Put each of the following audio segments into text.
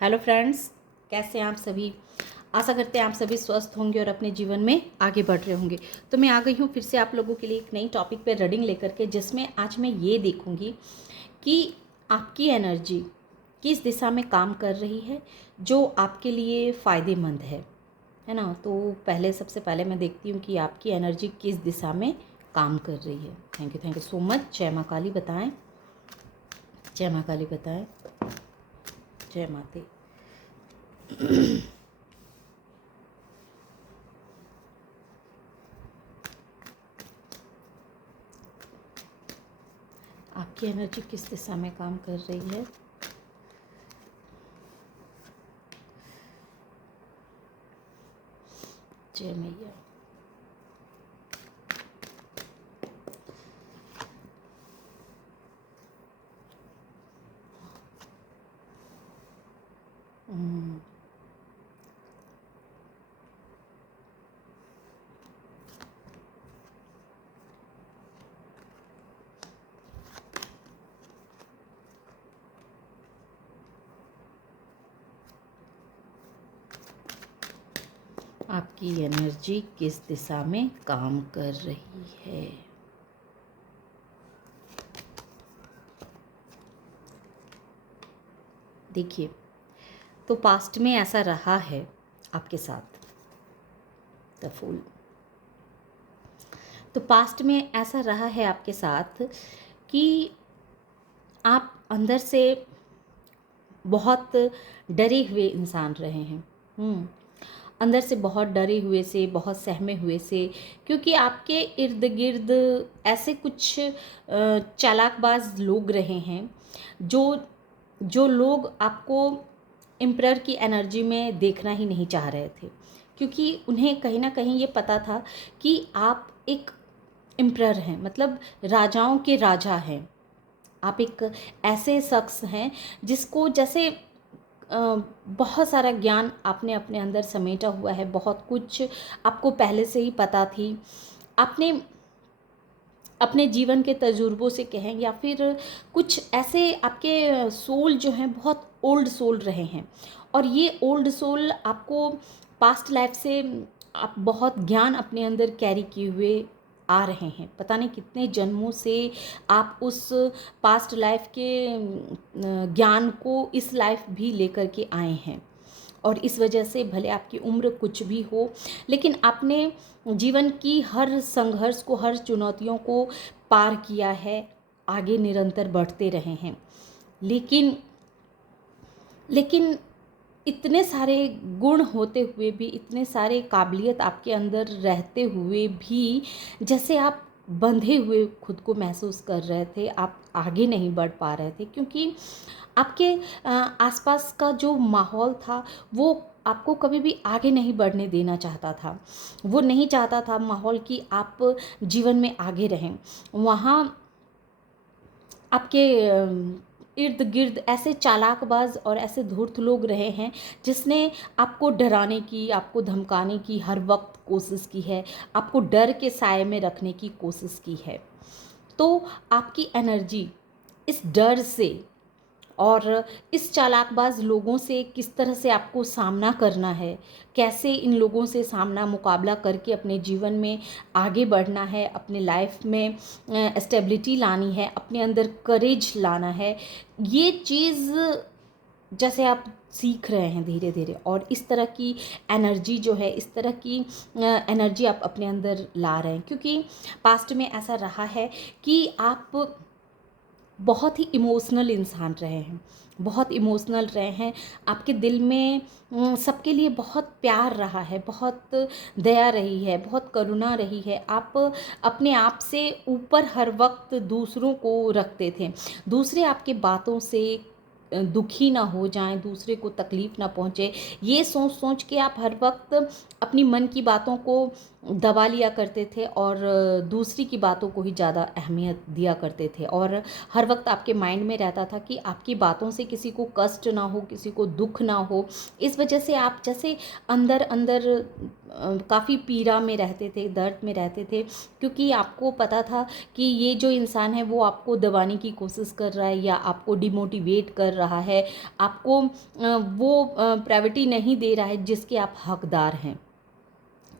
Hello friends, कैसे हैं आप सभी। आशा करते हैं आप सभी स्वस्थ होंगे और अपने जीवन में आगे बढ़ रहे होंगे। तो मैं आ गई हूँ फिर से आप लोगों के लिए एक नई टॉपिक पे रीडिंग लेकर के, जिसमें आज मैं ये देखूँगी कि आपकी एनर्जी किस दिशा में काम कर रही है जो आपके लिए फ़ायदेमंद है ना। तो सबसे पहले मैं देखती हूँ कि आपकी एनर्जी किस दिशा में काम कर रही है। Thank you so much. जय माँ काली बताएं, जय माँ काली बताएं, जय माते। आपकी एनर्जी किस दिशा में काम कर रही है। जय मैया। आपकी एनर्जी किस दिशा में काम कर रही है। देखिए, तो पास्ट में ऐसा रहा है आपके साथ। The fool. तो पास्ट में ऐसा रहा है आपके साथ कि आप अंदर से बहुत डरे हुए इंसान रहे हैं। अंदर से बहुत डरे हुए से, बहुत सहमे हुए से, क्योंकि आपके इर्द गिर्द ऐसे कुछ चालाकबाज लोग रहे हैं जो जो लोग आपको एम्परर की एनर्जी में देखना ही नहीं चाह रहे थे, क्योंकि उन्हें कहीं ना कहीं ये पता था कि आप एक एम्परर हैं, मतलब राजाओं के राजा हैं। आप एक ऐसे शख्स हैं जिसको जैसे बहुत सारा ज्ञान आपने अपने अंदर समेटा हुआ है, बहुत कुछ आपको पहले से ही पता थी। आपने अपने जीवन के तजुर्बों से कहें या फिर कुछ ऐसे आपके सोल जो हैं बहुत ओल्ड सोल रहे हैं, और ये ओल्ड सोल आपको पास्ट लाइफ से आप बहुत ज्ञान अपने अंदर कैरी किए हुए आ रहे हैं। पता नहीं कितने जन्मों से आप उस पास्ट लाइफ के ज्ञान को इस लाइफ भी लेकर के आए हैं, और इस वजह से भले आपकी उम्र कुछ भी हो, लेकिन आपने जीवन की हर संघर्ष को, हर चुनौतियों को पार किया है, आगे निरंतर बढ़ते रहे हैं। लेकिन लेकिन इतने सारे गुण होते हुए भी, इतने सारे काबिलियत आपके अंदर रहते हुए भी, जैसे आप बंधे हुए खुद को महसूस कर रहे थे, आप आगे नहीं बढ़ पा रहे थे, क्योंकि आपके आसपास का जो माहौल था वो आपको कभी भी आगे नहीं बढ़ने देना चाहता था। वो नहीं चाहता था माहौल कि आप जीवन में आगे रहें। वहाँ आपके इर्द गिर्द ऐसे चालाकबाज और ऐसे धूर्त लोग रहे हैं जिसने आपको डराने की, आपको धमकाने की हर वक्त कोशिश की है, आपको डर के साए में रखने की कोशिश की है। तो आपकी एनर्जी इस डर से और इस चालाकबाज लोगों से किस तरह से आपको सामना करना है, कैसे इन लोगों से सामना मुकाबला करके अपने जीवन में आगे बढ़ना है, अपने लाइफ में स्टेबिलिटी लानी है, अपने अंदर करेज लाना है, ये चीज़ जैसे आप सीख रहे हैं धीरे धीरे। और इस तरह की एनर्जी जो है, इस तरह की एनर्जी आप अपने अंदर ला रहे हैं, क्योंकि पास्ट में ऐसा रहा है कि आप बहुत ही इमोशनल इंसान रहे हैं, बहुत इमोशनल रहे हैं। आपके दिल में सबके लिए बहुत प्यार रहा है, बहुत दया रही है, बहुत करुणा रही है। आप अपने आप से ऊपर हर वक्त दूसरों को रखते थे। दूसरे आपके बातों से दुखी ना हो जाएं, दूसरे को तकलीफ़ ना पहुँचे, ये सोच सोच के आप हर वक्त अपनी मन की बातों को दबा लिया करते थे और दूसरी की बातों को ही ज़्यादा अहमियत दिया करते थे। और हर वक्त आपके माइंड में रहता था कि आपकी बातों से किसी को कष्ट ना हो, किसी को दुख ना हो। इस वजह से आप जैसे अंदर अंदर काफ़ी पीड़ा में रहते थे, दर्द में रहते थे, क्योंकि आपको पता था कि ये जो इंसान है वो आपको दबाने की कोशिश कर रहा है या आपको डिमोटिवेट कर रहा है, आपको वो प्रायोरिटी नहीं दे रहा है जिसके आप हकदार हैं।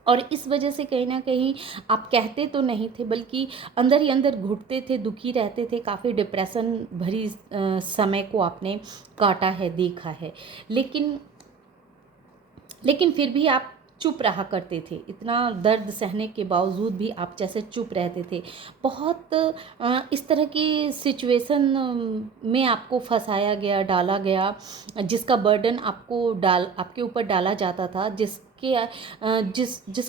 और इस वजह से कहीं न कहीं आप कहते तो नहीं थे, बल्कि अंदर ही अंदर घुटते थे, दुखी रहते थे, काफ़ी डिप्रेशन भरी समय को आपने काटा है, देखा है। लेकिन लेकिन फिर भी आप चुप रहा करते थे, इतना दर्द सहने के बावजूद भी आप जैसे चुप रहते थे। बहुत इस तरह की सिचुएशन में आपको फंसाया गया, डाला गया, जिसका बर्डन आपके ऊपर डाला जाता था, जिसके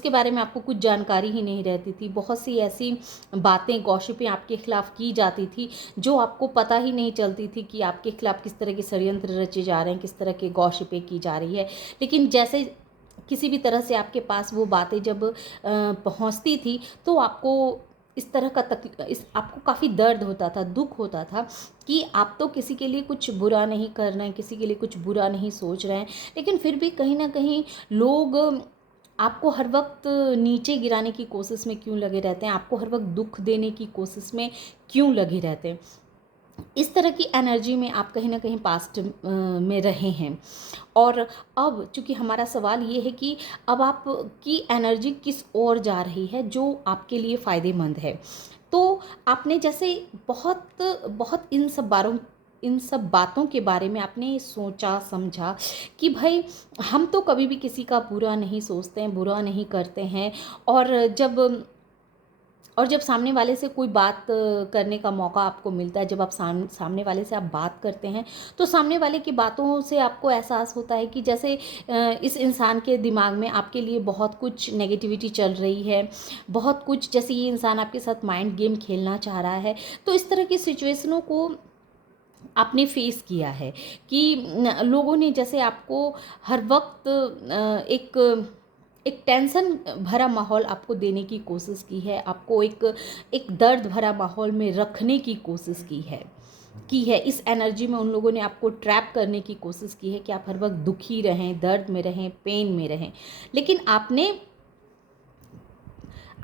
बारे में आपको कुछ जानकारी ही नहीं रहती थी। बहुत सी ऐसी बातें, गॉसिपें आपके खिलाफ की जाती थी जो आपको पता ही नहीं चलती थी कि आपके खिलाफ किस तरह के षड्यंत्र रचे जा रहे हैं, किस तरह के गॉसिपें की जा रही है। लेकिन जैसे किसी भी तरह से आपके पास वो बातें जब पहुंचती थी, तो आपको इस तरह का आपको काफ़ी दर्द होता था, दुख होता था कि आप तो किसी के लिए कुछ बुरा नहीं कर रहे हैं, किसी के लिए कुछ बुरा नहीं सोच रहे हैं, लेकिन फिर भी कहीं ना कहीं लोग आपको हर वक्त नीचे गिराने की कोशिश में क्यों लगे रहते हैं, आपको हर वक्त दुख देने की कोशिश में क्यों लगे रहते हैं। इस तरह की एनर्जी में आप कहीं ना कहीं पास्ट में रहे हैं। और अब चूंकि हमारा सवाल ये है कि अब आपकी एनर्जी किस ओर जा रही है जो आपके लिए फ़ायदेमंद है। तो आपने जैसे बहुत बहुत इन सब बातों के बारे में आपने सोचा समझा कि भाई हम तो कभी भी किसी का बुरा नहीं सोचते हैं, बुरा नहीं करते हैं। और जब सामने वाले से कोई बात करने का मौका आपको मिलता है, जब आप सामने वाले से आप बात करते हैं, तो सामने वाले की बातों से आपको एहसास होता है कि जैसे इस इंसान के दिमाग में आपके लिए बहुत कुछ नेगेटिविटी चल रही है, बहुत कुछ, जैसे ये इंसान आपके साथ माइंड गेम खेलना चाह रहा है। तो इस तरह की सिचुएशनों को आपने फेस किया है कि लोगों ने जैसे आपको हर वक्त एक टेंशन भरा माहौल आपको देने की कोशिश की है, आपको एक दर्द भरा माहौल में रखने की कोशिश की है। इस एनर्जी में उन लोगों ने आपको ट्रैप करने की कोशिश की है कि आप हर वक्त दुखी रहें, दर्द में रहें, पेन में रहें। लेकिन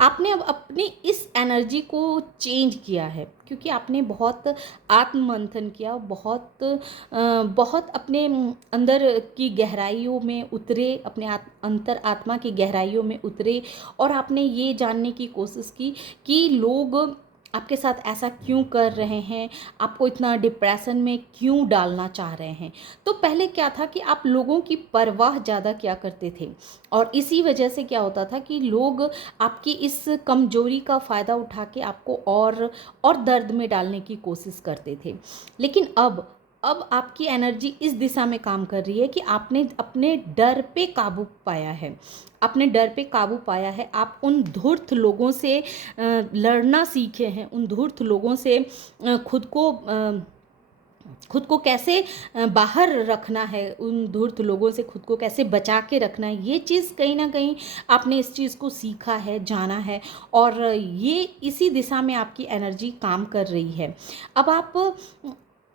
आपने अब अपनी इस एनर्जी को चेंज किया है, क्योंकि आपने बहुत आत्ममंथन किया, बहुत अपने अंदर की गहराइयों में उतरे, अपने अंतर आत्मा की गहराइयों में उतरे, और आपने ये जानने की कोशिश की कि लोग आपके साथ ऐसा क्यों कर रहे हैं, आपको इतना डिप्रेशन में क्यों डालना चाह रहे हैं। तो पहले क्या था कि आप लोगों की परवाह ज़्यादा क्या करते थे, और इसी वजह से क्या होता था कि लोग आपकी इस कमजोरी का फ़ायदा उठा के आपको और दर्द में डालने की कोशिश करते थे। लेकिन अब आपकी एनर्जी इस दिशा में काम कर रही है कि आपने अपने डर पे काबू पाया है, अपने डर पे काबू पाया है। आप उन धूर्त लोगों से लड़ना सीखे हैं, उन धूर्त लोगों से खुद को कैसे बाहर रखना है, उन धूर्त लोगों से खुद को कैसे बचा के रखना है। ये चीज़ कहीं ना कहीं आपने इस चीज़ को सीखा है, जाना है, और ये इसी दिशा में आपकी एनर्जी काम कर रही है।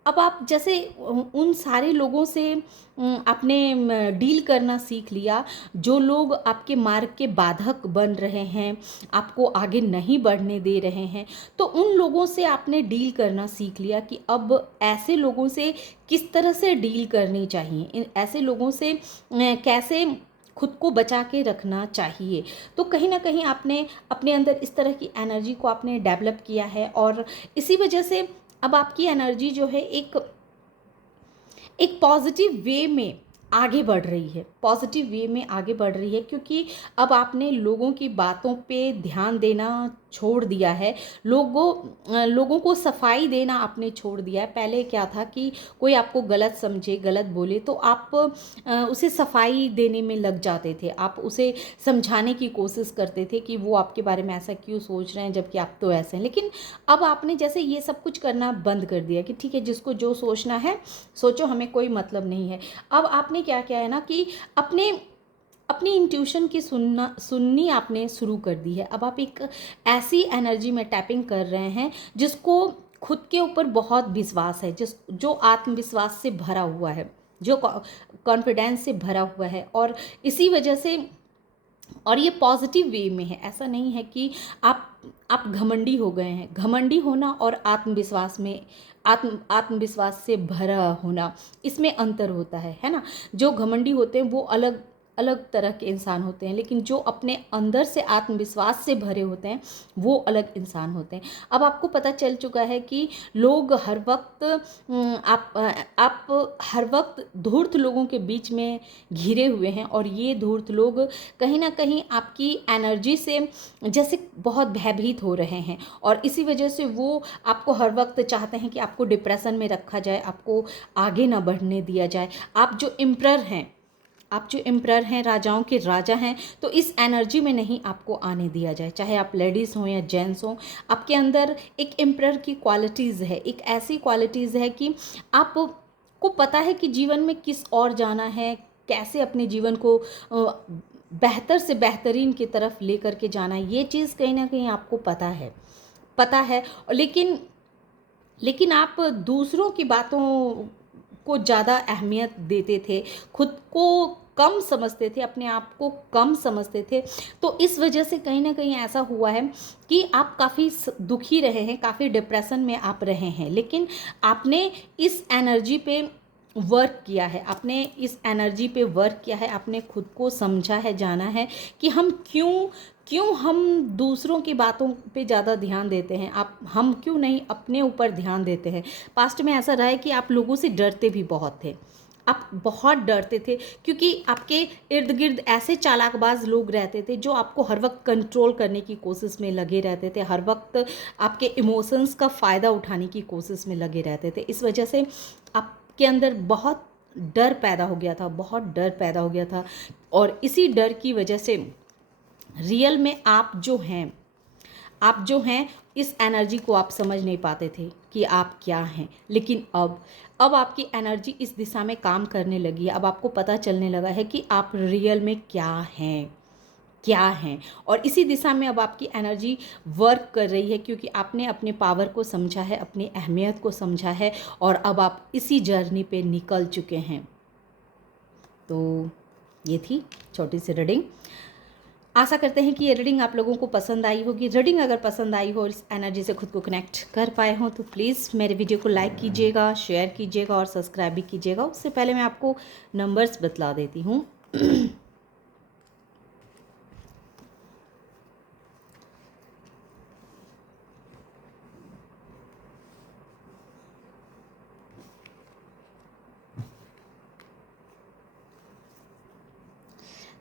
अब आप जैसे उन सारे लोगों से आपने डील करना सीख लिया, जो लोग आपके मार्ग के बाधक बन रहे हैं, आपको आगे नहीं बढ़ने दे रहे हैं। तो उन लोगों से आपने डील करना सीख लिया कि अब ऐसे लोगों से किस तरह से डील करनी चाहिए, ऐसे लोगों से कैसे खुद को बचा के रखना चाहिए। तो कहीं ना कहीं आपने अपने अंदर इस तरह की एनर्जी को आपने डेवलप किया है, और इसी वजह से अब आपकी एनर्जी जो है एक पॉजिटिव वे में आगे बढ़ रही है, पॉजिटिव वे में आगे बढ़ रही है, क्योंकि अब आपने लोगों की बातों पे ध्यान देना छोड़ दिया है, लोगों को सफाई देना आपने छोड़ दिया है। पहले क्या था कि कोई आपको गलत समझे, गलत बोले, तो आप उसे सफाई देने में लग जाते थे, आप उसे समझाने की कोशिश करते थे कि वो आपके बारे में ऐसा क्यों सोच रहे हैं जबकि आप तो ऐसे हैं। लेकिन अब आपने जैसे ये सब कुछ करना बंद कर दिया कि ठीक है, जिसको जो सोचना है सोचो, हमें कोई मतलब नहीं है। अब आपने क्या किया है ना कि अपनी इंट्यूशन की सुननी आपने शुरू कर दी है। अब आप एक ऐसी एनर्जी में टैपिंग कर रहे हैं जिसको खुद के ऊपर बहुत विश्वास है, जो आत्मविश्वास से भरा हुआ है, जो कॉन्फिडेंस से भरा हुआ है, और इसी वजह से, और ये पॉजिटिव वे में है। ऐसा नहीं है कि आप आप घमंडी हो गए हैं। घमंडी होना और आत्मविश्वास से भरा होना, इसमें अंतर होता है ना। जो घमंडी होते हैं वो अलग अलग तरह के इंसान होते हैं, लेकिन जो अपने अंदर से आत्मविश्वास से भरे होते हैं वो अलग इंसान होते हैं। अब आपको पता चल चुका है कि लोग हर वक्त आप हर वक्त धूर्त लोगों के बीच में घिरे हुए हैं, और ये धूर्त लोग कहीं ना कहीं आपकी एनर्जी से जैसे बहुत भयभीत हो रहे हैं, और इसी वजह से वो आपको हर वक्त चाहते हैं कि आपको डिप्रेशन में रखा जाए, आपको आगे ना बढ़ने दिया जाए। आप जो एम्परर हैं, राजाओं के राजा हैं, तो इस एनर्जी में नहीं आपको आने दिया जाए। चाहे आप लेडीज़ हों या जेंट्स हों, आपके अंदर एक एम्परर की क्वालिटीज़ है, एक ऐसी क्वालिटीज़ है कि आपको पता है कि जीवन में किस ओर जाना है, कैसे अपने जीवन को बेहतर से बेहतरीन की तरफ लेकर के जाना है। ये चीज़ कहीं ना कहीं आपको पता है। लेकिन आप दूसरों की बातों को ज़्यादा अहमियत देते थे, खुद को कम समझते थे, अपने आप को कम समझते थे। तो इस वजह से कहीं ना कहीं ऐसा हुआ है कि आप काफ़ी दुखी रहे हैं, काफ़ी डिप्रेशन में आप रहे हैं। लेकिन आपने इस एनर्जी पे वर्क किया है, आपने खुद को समझा है, जाना है कि हम क्यों हम दूसरों की बातों पे ज़्यादा ध्यान देते हैं, हम क्यों नहीं अपने ऊपर ध्यान देते हैं। पास्ट में ऐसा रहा है कि आप लोगों से डरते भी बहुत थे, आप बहुत डरते थे, क्योंकि आपके इर्द गिर्द ऐसे चालाकबाज लोग रहते थे जो आपको हर वक्त कंट्रोल करने की कोशिश में लगे रहते थे, हर वक्त आपके इमोशंस का फ़ायदा उठाने की कोशिश में लगे रहते थे। इस वजह से आपके अंदर बहुत डर पैदा हो गया था, और इसी डर की वजह से रियल में आप जो हैं इस एनर्जी को आप समझ नहीं पाते थे कि आप क्या हैं। लेकिन अब आपकी एनर्जी इस दिशा में काम करने लगी है। अब आपको पता चलने लगा है कि आप रियल में क्या हैं, और इसी दिशा में अब आपकी एनर्जी वर्क कर रही है, क्योंकि आपने अपने पावर को समझा है, अपनी अहमियत को समझा है, और अब आप इसी जर्नी पे निकल चुके हैं। तो ये थी छोटी सी रीडिंग। आशा करते हैं कि ये रीडिंग आप लोगों को पसंद आई होगी। रीडिंग अगर पसंद आई हो और इस एनर्जी से खुद को कनेक्ट कर पाए हों तो प्लीज़ मेरे वीडियो को लाइक कीजिएगा, शेयर कीजिएगा और सब्सक्राइब भी कीजिएगा। उससे पहले मैं आपको नंबर्स बतला देती हूँ।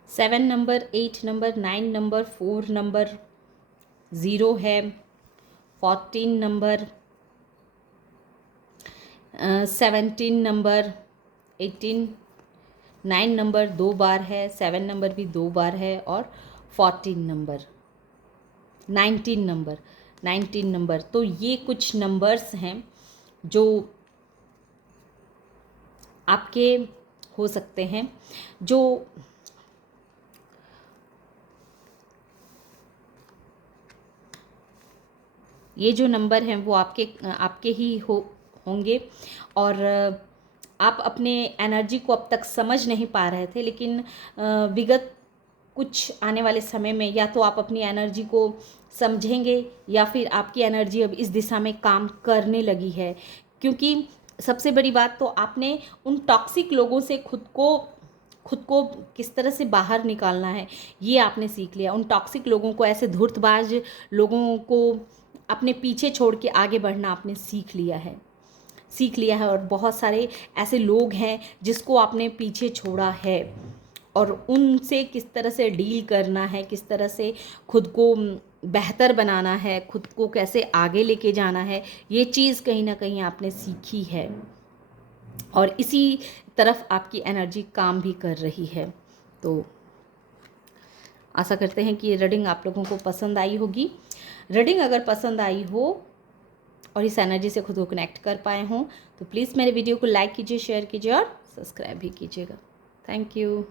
7 नंबर, 8 नंबर, 9 नंबर, 4 नंबर, 0 है, 14 नंबर, 17 नंबर, 18, 9 नंबर 2 बार है, 7 नंबर भी 2 बार है, और 14 नंबर, 19 नंबर। तो ये कुछ नंबर्स हैं जो आपके हो सकते हैं, जो ये जो नंबर हैं वो आपके ही होंगे, और आप अपने एनर्जी को अब तक समझ नहीं पा रहे थे। लेकिन विगत कुछ आने वाले समय में या तो आप अपनी एनर्जी को समझेंगे, या फिर आपकी एनर्जी अब इस दिशा में काम करने लगी है। क्योंकि सबसे बड़ी बात तो आपने उन टॉक्सिक लोगों से खुद को किस तरह से बाहर निकालना है ये आपने सीख लिया। उन टॉक्सिक लोगों को, ऐसे धूर्तबाज लोगों को अपने पीछे छोड़ के आगे बढ़ना आपने सीख लिया है। और बहुत सारे ऐसे लोग हैं जिसको आपने पीछे छोड़ा है, और उनसे किस तरह से डील करना है, किस तरह से खुद को बेहतर बनाना है, खुद को कैसे आगे लेके जाना है, ये चीज़ कहीं ना कहीं आपने सीखी है, और इसी तरफ आपकी एनर्जी काम भी कर रही है। तो आशा करते हैं कि ये रीडिंग आप लोगों को पसंद आई होगी। रीडिंग अगर पसंद आई हो और इस एनर्जी से खुद को कनेक्ट कर पाए हों तो प्लीज़ मेरे वीडियो को लाइक कीजिए, शेयर कीजिए और सब्सक्राइब भी कीजिएगा। Thank you.